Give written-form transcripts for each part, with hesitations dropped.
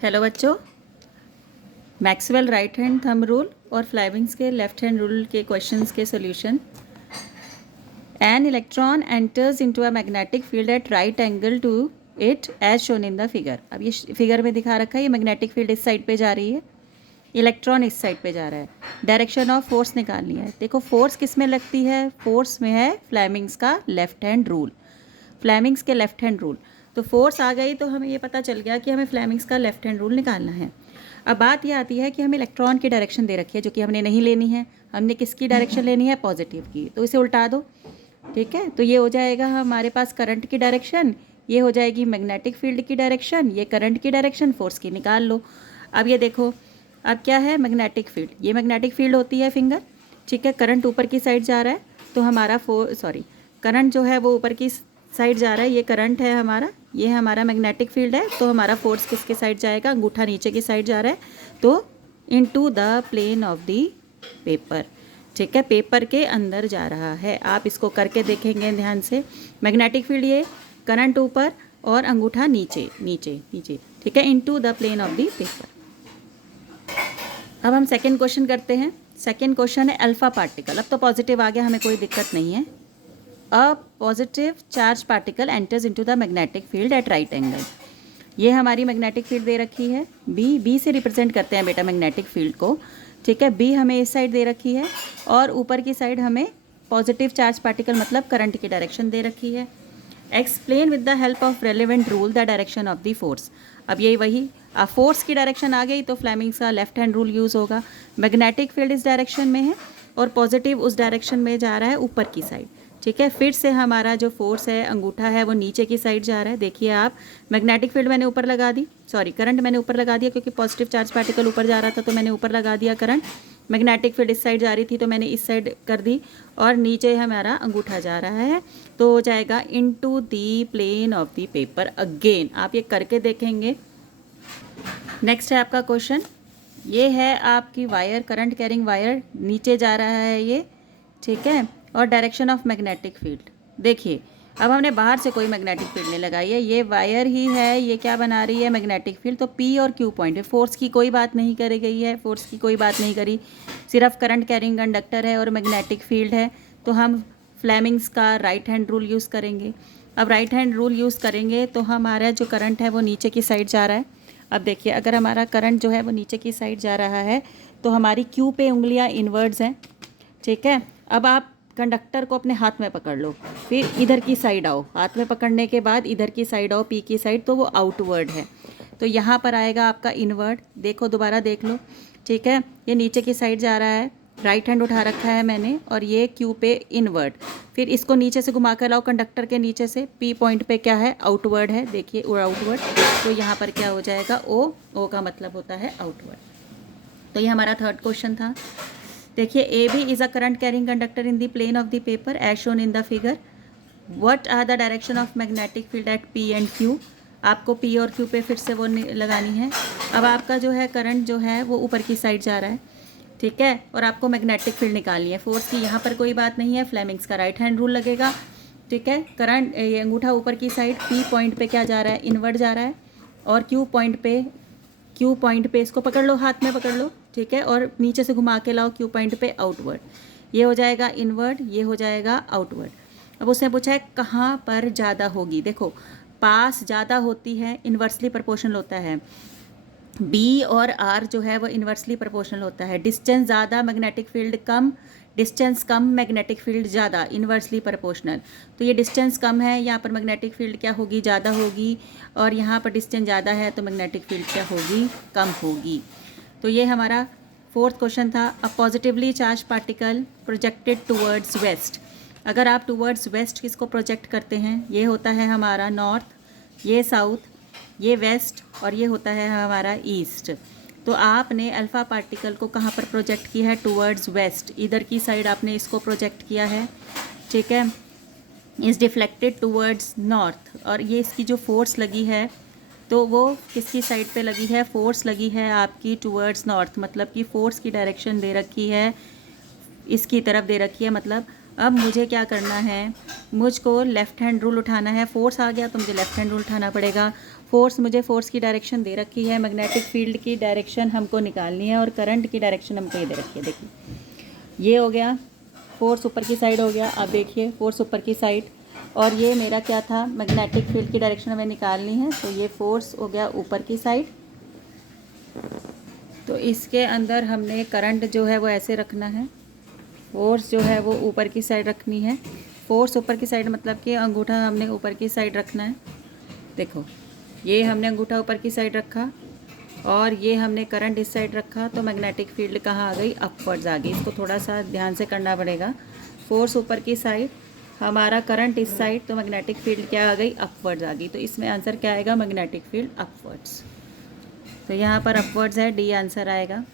Hello बच्चों, Maxwell right hand thumb rule और Fleming's के लेफ्ट हैंड रूल के क्वेश्चंस के solution. An electron enters into a magnetic field at right angle to it as shown in the figure. अब ये figure में दिखा रखा है, ये मैग्नेटिक फील्ड इस साइड पे जा रही है, इलेक्ट्रॉन इस साइड पे जा रहा है। डायरेक्शन ऑफ फोर्स निकालनी है। देखो फोर्स किस में लगती है, फोर्स में है फ्लेमिंग्स का लेफ्ट हैंड रूल। फ्लेमिंग्स के लेफ्ट हैंड रूल, तो फोर्स आ गई तो हमें ये पता चल गया कि हमें फ्लेमिंग्स का लेफ्ट हैंड रूल निकालना है। अब बात ये आती है कि हमें इलेक्ट्रॉन की डायरेक्शन दे रखी है, जो कि हमने नहीं लेनी है। हमने किसकी डायरेक्शन लेनी है, पॉजिटिव की, तो इसे उल्टा दो। ठीक है, तो ये हो जाएगा हमारे पास करंट की डायरेक्शन, ये हो जाएगी मैग्नेटिक फील्ड की डायरेक्शन, ये करंट की डायरेक्शन फोर्स की निकाल लो। अब ये देखो, अब क्या है मैग्नेटिक फील्ड, ये मैग्नेटिक फील्ड होती है फिंगर। ठीक है, करंट ऊपर की साइड जा रहा है तो हमारा करंट जो है वो ऊपर की साइड जा रहा है, ये करंट है हमारा, ये हमारा मैग्नेटिक फील्ड है। तो हमारा फोर्स किसके साइड जाएगा, अंगूठा नीचे की साइड जा रहा है, तो into the plane of the paper. ठीक है, पेपर के अंदर जा रहा है। आप इसको करके देखेंगे ध्यान से। मैग्नेटिक फील्ड ये, करंट ऊपर और अंगूठा नीचे नीचे नीचे। ठीक है, into the plane of the paper. अब हम सेकेंड क्वेश्चन करते हैं। सेकेंड क्वेश्चन है अल्फा पार्टिकल। अब तो पॉजिटिव आ गया, हमें कोई दिक्कत नहीं है। A positive charge particle enters into the magnetic field at right angle. ये हमारी मैग्नेटिक फील्ड दे रखी है, बी से रिप्रेजेंट करते हैं बेटा मैग्नेटिक फील्ड को। ठीक है, बी हमें इस साइड दे रखी है और ऊपर की साइड हमें पॉजिटिव चार्ज पार्टिकल मतलब करंट की डायरेक्शन दे रखी है। Explain with the help of relevant rule the direction of the force. अब यही वही फोर्स की डायरेक्शन आ गई तो फ्लेमिंग्स का लेफ्ट हैंड रूल यूज़ होगा। मैग्नेटिक फील्ड इस डायरेक्शन में है और पॉजिटिव उस डायरेक्शन में जा रहा है, ऊपर की साइड। ठीक है, फिर से हमारा जो फोर्स है, अंगूठा है, वो नीचे की साइड जा रहा है। देखिए आप, मैग्नेटिक फील्ड मैंने ऊपर लगा दी, करंट मैंने ऊपर लगा दिया क्योंकि पॉजिटिव चार्ज पार्टिकल ऊपर जा रहा था तो मैंने ऊपर लगा दिया करंट। मैग्नेटिक फील्ड इस साइड जा रही थी तो मैंने इस साइड कर दी, और नीचे हमारा अंगूठा जा रहा है तो हो जाएगा into the plane of the paper. Again आप ये करके देखेंगे। नेक्स्ट है आपका क्वेश्चन, ये है आपकी वायर, करंट कैरिंग वायर, नीचे जा रहा है ये। ठीक है, और डायरेक्शन ऑफ मैग्नेटिक फील्ड देखिए। अब हमने बाहर से कोई मैग्नेटिक फील्ड नहीं लगाई है, ये वायर ही है, ये क्या बना रही है मैग्नेटिक फील्ड। तो पी और क्यू पॉइंट है, फोर्स की कोई बात नहीं करी गई है, फोर्स की कोई बात नहीं करी, सिर्फ करंट कैरिंग कंडक्टर है और मैग्नेटिक फील्ड है। तो हम फ्लेमिंग्स का राइट हैंड रूल यूज़ करेंगे। अब राइट हैंड रूल यूज़ करेंगे तो हमारा जो करंट है वो नीचे की साइड जा रहा है। अब देखिए, अगर हमारा करंट जो है वो नीचे की साइड जा रहा है तो हमारी क्यू पे उंगलियां इनवर्ड्स हैं। ठीक है, अब आप कंडक्टर को अपने हाथ में पकड़ लो, फिर इधर की साइड आओ, हाथ में पकड़ने के बाद इधर की साइड आओ, पी की साइड, तो वो आउटवर्ड है। तो यहाँ पर आएगा आपका इनवर्ड। देखो दोबारा देख लो। ठीक है, ये नीचे की साइड जा रहा है, राइट हैंड उठा रखा है मैंने, और ये क्यू पे इनवर्ड। फिर इसको नीचे से घुमा कर लाओ, कंडक्टर के नीचे से, पी पॉइंट पे क्या है, आउटवर्ड है। देखिए आउटवर्ड, तो यहाँ पर क्या हो जाएगा, ओ का मतलब होता है आउटवर्ड। तो ये हमारा थर्ड क्वेश्चन था। देखिए, A B is a current carrying conductor in the plane of the paper as shown in the figure. What are the direction of magnetic field at P and Q. आपको P और Q पे फिर से वो लगानी है। अब आपका जो है करंट जो है वो ऊपर की साइड जा रहा है। ठीक है, और आपको मैग्नेटिक फील्ड निकालनी है। फोर्स की यहाँ पर कोई बात नहीं है, फ्लेमिंग्स का राइट हैंड रूल लगेगा। ठीक है, करंट ये अंगूठा ऊपर की साइड, पी पॉइंट पे क्या जा रहा है, इनवर्ड जा रहा है, और क्यू पॉइंट पे इसको पकड़ लो, हाथ में पकड़ लो। ठीक है, और नीचे से घुमा के लाओ, क्यू पॉइंट पे आउटवर्ड। ये हो जाएगा इनवर्ड, ये हो जाएगा आउटवर्ड। अब उसने पूछा है कहाँ पर ज़्यादा होगी। देखो, पास ज़्यादा होती है, इन्वर्सली प्रोपोर्शनल होता है। बी और आर जो है वो इन्वर्सली प्रोपोर्शनल होता है। डिस्टेंस ज़्यादा, मैग्नेटिक फील्ड कम, डिस्टेंस कम, मैग्नेटिक फील्ड ज़्यादा, इन्वर्सली प्रोपोर्शनल। तो ये डिस्टेंस कम है, यहाँ पर मैग्नेटिक फील्ड क्या होगी, ज़्यादा होगी, और यहाँ पर डिस्टेंस ज़्यादा है तो मैग्नेटिक फील्ड क्या होगी, कम होगी। तो ये हमारा फोर्थ क्वेश्चन था। A positively charge particle projected towards west. अगर आप टूवर्ड्स वेस्ट किसको प्रोजेक्ट करते हैं, ये होता है हमारा नॉर्थ, ये साउथ, ये वेस्ट, और ये होता है हमारा ईस्ट। तो आपने अल्फ़ा पार्टिकल को कहाँ पर प्रोजेक्ट किया है, टूवर्ड्स वेस्ट, इधर की साइड आपने इसको प्रोजेक्ट किया है। ठीक है, इज़ डिफ्लेक्टेड टूवर्ड्स नॉर्थ, और ये इसकी जो फोर्स लगी है तो वो किसकी साइड पे लगी है, फोर्स लगी है आपकी टूवर्ड्स नॉर्थ, मतलब कि फोर्स की डायरेक्शन दे रखी है, इसकी तरफ दे रखी है। मतलब अब मुझे क्या करना है, मुझको लेफ़्ट हैंड रूल उठाना है। फोर्स आ गया तो मुझे लेफ़्ट हैंड रूल उठाना पड़ेगा। फोर्स, मुझे फोर्स की डायरेक्शन दे रखी है, मैग्नेटिक फील्ड की डायरेक्शन हमको निकालनी है और करंट की डायरेक्शन हमको ये दे रखी है। देखिए ये हो गया फोर्स ऊपर की साइड हो गया। अब देखिए फोर्स ऊपर की साइड, और ये मेरा क्या था, मैग्नेटिक फील्ड की डायरेक्शन हमें निकालनी है। तो ये फोर्स हो गया ऊपर की साइड, तो इसके अंदर हमने करंट जो है वो ऐसे रखना है, फोर्स जो है वो ऊपर की साइड रखनी है। फोर्स ऊपर की साइड मतलब कि अंगूठा हमने ऊपर की साइड रखना है। देखो ये हमने अंगूठा ऊपर की साइड रखा और ये हमने करंट इस साइड रखा, तो मैग्नेटिक फील्ड कहाँ आ गई, अपवर्ड्स आ गई। इसको थोड़ा सा ध्यान से करना पड़ेगा। फोर्स ऊपर की साइड, हमारा करंट इस साइड, तो मैग्नेटिक फील्ड क्या आ गई, अपवर्ड्स आ गई। तो इसमें आंसर क्या आएगा, मैग्नेटिक फील्ड अपवर्ड्स। तो यहाँ पर अपवर्ड्स है, डी आंसर आएगा।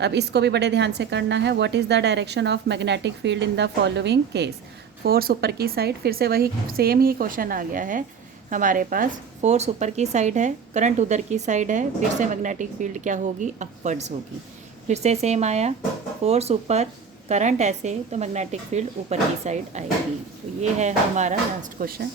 अब इसको भी बड़े ध्यान से करना है। What is the direction of magnetic field in the following case. Force ऊपर की साइड, फिर से वही सेम ही क्वेश्चन आ गया है हमारे पास। फोर्स ऊपर की साइड है, करंट उधर की साइड है, फिर से मैग्नेटिक फील्ड क्या होगी, अपवर्ड्स होगी। फिर से सेम आया, फोर्स ऊपर, करंट ऐसे, तो मैग्नेटिक फील्ड ऊपर की साइड आएगी। तो ये है हमारा लास्ट क्वेश्चन।